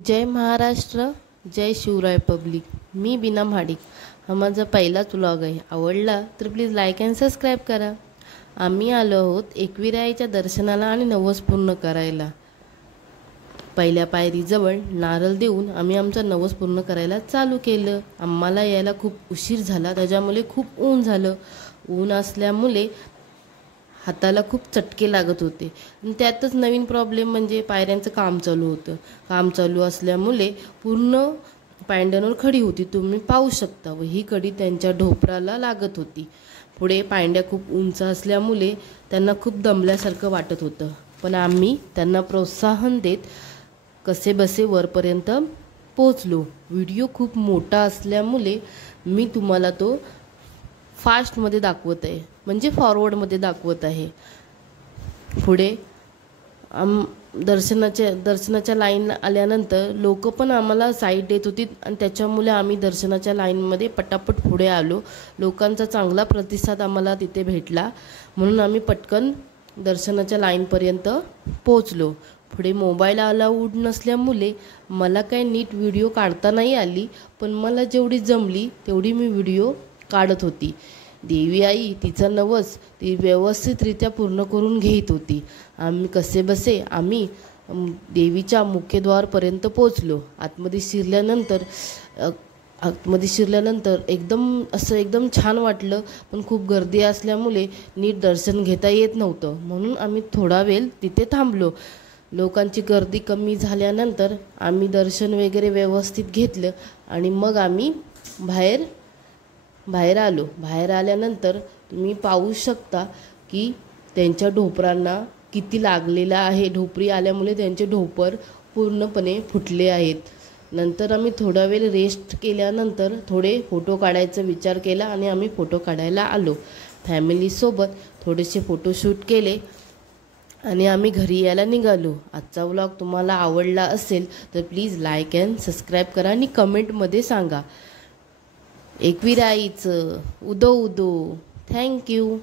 जय महाराष्ट्र, जय Shivray public. मी बीना महाडिक. हा माझा पहिलाच व्लॉग आहे. आवडला तर प्लीज लाईक अँड सबस्क्राईब करा. आम्ही आलो आहोत एकविराईच्या दर्शनाला आणि नवस पूर्ण करायला. पहिल्या पायरीजवळ नारळ देऊन आम्ही आमचं नवस पूर्ण करायला चालू केलं. आम्हाला यायला खूप उशीर झाला, त्याच्यामुळे खूप ऊन झालं. ऊन असल्यामुळे हाताला खूप चटके लागत होते. आणि त्यातच नवीन प्रॉब्लेम म्हणजे पायऱ्यांचं काम चालू होतं. काम चालू असल्यामुळे पूर्ण पायंड्यांवर खडी होती, तुम्ही पाहू शकता. व ही कडी त्यांच्या ढोपराला लागत होती. पुढे पायंड्या खूप उंच असल्यामुळे त्यांना खूप दमल्यासारखं वाटत होतं. पण आम्ही त्यांना प्रोत्साहन देत कसेबसे वरपर्यंत पोचलो. व्हिडिओ खूप मोठा असल्यामुळे मी तुम्हाला तो फास्टमध्ये दाखवत आहे, म्हणजे फॉरवर्डमध्ये दाखवत आहे. पुढे दर्शनाच्या लाईन आल्यानंतर लोक पण आम्हाला साईड देत होती आणि त्याच्यामुळे आम्ही दर्शनाच्या लाईनमध्ये पटापट पुढे आलो. लोकांचा चांगला प्रतिसाद आम्हाला तिथे भेटला, म्हणून आम्ही पटकन दर्शनाच्या लाईनपर्यंत पोचलो. पुढे मोबाईल अलाउड नसल्यामुळे मला काही नीट व्हिडिओ काढता नाही आली, पण मला जेवढी जमली तेवढी मी व्हिडिओ काढत होती. देवी आई तिचा नवस ती व्यवस्थितरित्या पूर्ण करून घेत होती. आम्ही कसेबसे देवीच्या मुख्यद्वारपर्यंत पोचलो. आतमध्ये शिरल्यानंतर एकदम छान वाटलं, पण खूप गर्दी असल्यामुळे नीट दर्शन घेता येत नव्हतं, म्हणून आम्ही थोडा वेळ तिथे थांबलो. लोकांची गर्दी कमी झाल्यानंतर आम्ही दर्शन वगैरे व्यवस्थित घेतलं आणि मग आम्ही बाहेर आलो. बाहेर आल्यानंतर तुम्ही पाहू शकता की त्यांच्या ढोपरांना किती लागलेलं आहे. ढोपरी आल्यामुळे त्यांचे ढोपर पूर्णपणे फुटले आहेत. नंतर आम्ही थोडा वेळ रेस्ट केल्यानंतर थोडे फोटो काढायचा विचार केला आणि आम्ही फोटो काढायला आलो. फॅमिलीसोबत थोडेसे फोटोशूट केले आणि आम्ही घरी यायला निघालो. आजचा व्लॉग तुम्हाला आवडला असेल तर प्लीज लाईक अँड सबस्क्राईब करा आणि कमेंटमध्ये सांगा. एकविराईचं उदो उदो. थँक्यू.